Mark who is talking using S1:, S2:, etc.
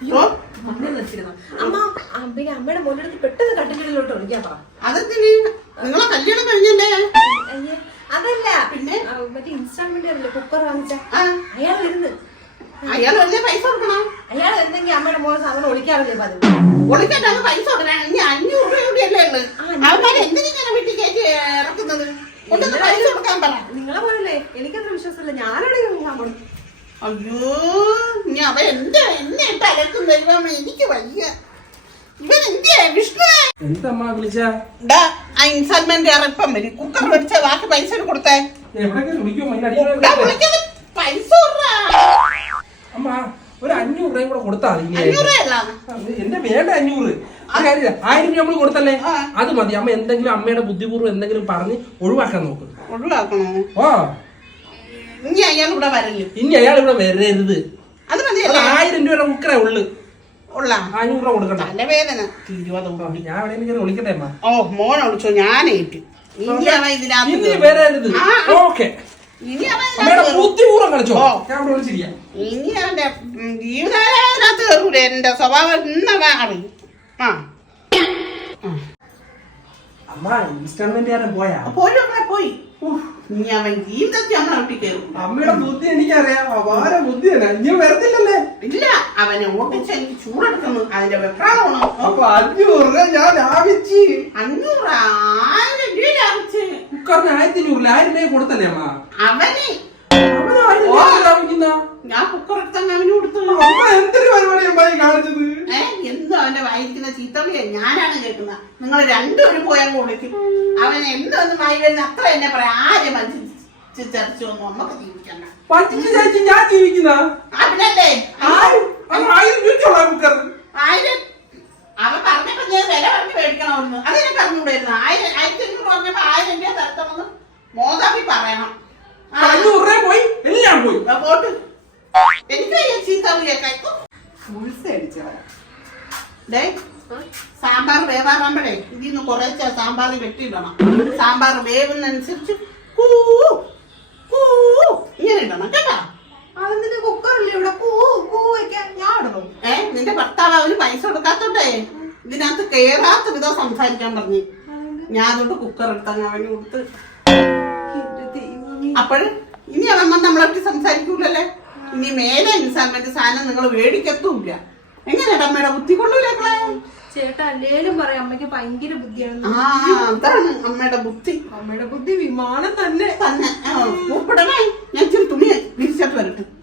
S1: അമ്മ പിന്നെ അമ്മയുടെ മോൻ്റെ അടുത്ത് പെട്ടെന്ന് കട്ടിലിലോട്ട് വിളിക്കാൻ പറ.
S2: അതെന്തിന്? നിങ്ങളെ കല്യാണം കഴിഞ്ഞല്ലേ?
S1: അതല്ല, പിന്നെ മറ്റേ ഇൻസ്റ്റാൾമെന്റ് ആണല്ലേ കുക്കർ വാങ്ങിച്ച അയാൾ വരുന്നത്.
S2: അയാൾ വലിയ പൈസ കൊടുക്കണം.
S1: അയാൾ എന്തെങ്കിലും അമ്മയുടെ മോനെ സാധനം ഒളിക്കാറില്ലേ പതിവ്?
S2: ഒളിക്കണ്ട, പൈസ കൊടുക്കണം. ഇനി 500 രൂപ കൂടിയല്ലേ ഉള്ളു. അവന്മാർ എന്തിനാണ് വീട്ടിൽ കയറ്റി ഇറക്കുന്നത്? പൈസ കൊടുക്കാൻ പറ.
S1: നിങ്ങളെ പോലല്ലേ, എനിക്കത്ര വിശ്വാസമില്ല. ഞാനാണ് പോലും.
S2: അയ്യോ, ഇനി അവൻ എന്നെ ഇട്ട് അലക്കും ദൈവം, എനിക്ക് വയ്യ. ഇവൻ എന്തിയാ വിഷ്ണു?
S3: എന്തമ്മ വിളിച്ച?
S2: ഇൻസ്റ്റാൾമെന്റ് ഇറപ്പം വരും. കുക്കർ മേടിച്ച ബാക്കി പൈസ കൊടുത്തേ. പൈസ
S3: അമ്മ ഒരു 500 രൂപയും കൂടെ കൊടുത്താൽ എന്റെ വേണ്ട 500. 1000 രൂപ നമ്മള് കൊടുത്തല്ലേ, അത് മതി. അമ്മ എന്തെങ്കിലും അമ്മയുടെ ബുദ്ധിപൂർവ്വം എന്തെങ്കിലും പറഞ്ഞ് ഒഴിവാക്കാൻ നോക്കും.
S2: ഒഴിവാക്കണോ?
S3: ഓ,
S2: ഇനി അയാൾ ഇവിടെ വരല്ലേ?
S3: ഇനി അയാൾ ഇവിടെ വരരുത്.
S2: അത് മതി.
S3: 1000 രൂപയുടെ കുക്കറേ ഉള്ളു.
S2: 500 രൂപ കൊടുക്കണ്ട. തലവേദന.
S3: ഞാൻ എവിടെയെങ്കിലും വിളിക്കട്ടെ അമ്മ?
S2: ഓ, മോൻ വിളിച്ചോ, ഞാനേറ്റു. ഇനി അവൻ ഇതിനകത്ത്
S3: വരരുത്. ഓക്കെ, ബുദ്ധിപൂർവ്വം കളിച്ചോ. ഞാൻ ഇവിടെ വിളിച്ചിരിക്കാം.
S2: ഇനി അവന്റെ ജീവിതത്തിനകത്ത് കയറൂല. എന്റെ സ്വഭാവം ഇന്നവ അറിയും.
S3: അമ്മ ഇൻസ്റ്റാൾമെന്റ് പോയാ?
S2: പോയി. ഇനി അവൻ ജീവിതത്തിൽ നമ്മളെ വീട്ടിൽ കയറും.
S3: അമ്മയുടെ ബുദ്ധി എനിക്കറിയാം, അപാര ബുദ്ധിയല്ല. ഇനി വരത്തില്ലല്ലേ?
S2: ഇല്ല, അവനെ ഓട്ടിച്ച് എനിക്ക് ചൂടെടുക്കുന്നു. അതിന്റെ വെപ്രാളമാണോ?
S3: അപ്പൊ 500 രൂപ ഞാൻ ലാഭിച്ച്.
S2: 500 1000 രൂപ ലാഭിച്ച്.
S3: കുക്കറിന് 1500 1000 രൂപ കൊടുത്തല്ലേ അമ്മ?
S2: അവന് ഞാൻ കുക്കർ എടുത്താൽ അവന് കൊടുത്തു.
S3: എന്തൊരു പരിപാടി അമ്മായി കാണിച്ചത്?
S2: എന്തോ അവന്റെ വായിരിക്കുന്ന ചീത്തവിളിയെ ഞാനാണ് കേൾക്കുന്നത്. നിങ്ങൾ രണ്ടുപേരും പോയാൽ വിളിക്കും. അവൻ എന്തോന്ന് വായി വരുന്ന അത്ര എന്നെ പറയാം. ആരെ ചർച്ച ഒന്നും നമുക്ക് ജീവിക്കണ്ട.
S3: ഞാൻ ജീവിക്കുന്ന
S2: അവനല്ലേ
S3: 1000 രൂപ കുക്കർ.
S2: 1000 അവൻ പറഞ്ഞപ്പോ ഞാൻ വില പറഞ്ഞ് മേടിക്കണമെന്ന് അതിനെ പറഞ്ഞുകൂടായിരുന്നു. 1500 പറഞ്ഞപ്പോ 1000 രൂപ തരത്തമെന്ന് മോദാബി പറയണം.
S3: 500 രൂപ പോയി, എല്ലാം പോയി.
S2: പോട്ട് എനിക്ക് ചീത്തവിളിയൊക്കെ സാമ്പാർ വേവാറാകുമ്പോഴേ ഇതിന്ന് കുറച്ച് സാമ്പാർ വെട്ടിയിടണം. സാമ്പാർ വേവുന്നനുസരിച്ച് ഇങ്ങനെ ഇടണം കേട്ടോ.
S1: അതിന്റെ കുക്കറില്ലേ ഇവിടെ ഞാൻ ഇടണം.
S2: നിന്റെ ഭർത്താവ് അവന് പൈസ കൊടുക്കാത്തോണ്ടേ ഇതിനകത്ത് കേറാത്ത വിധം സംസാരിക്കാൻ പറഞ്ഞു. ഞാൻ അതുകൊണ്ട് കുക്കർ എടുത്തങ്ങ് അവന് കൊടുത്ത്. അപ്പോൾ ഇനി അവൻ നമ്മളെ പറ്റി സംസാരിക്കൂലല്ലേ. ഇനി മേലെ ഇൻസ്റ്റാൾമെന്റ് സാധനം നിങ്ങൾ മേടിക്കത്തുമില്ല. എങ്ങനെയാ അമ്മയുടെ ബുദ്ധി കൊള്ളൂലേക്കളെ?
S1: ചേട്ടാ അല്ലേലും പറയാം അമ്മയ്ക്ക് ഭയങ്കര ബുദ്ധിയാണ്.
S2: അതാണ് അമ്മയുടെ ബുദ്ധി.
S1: അമ്മയുടെ ബുദ്ധി വിമാനം തന്നെ
S2: തന്നെ. ഉപ്പിടണേ, ഞാൻ ഇച്ചിരി തുണി വിരിച്ചിട്ട് വരട്ടെ.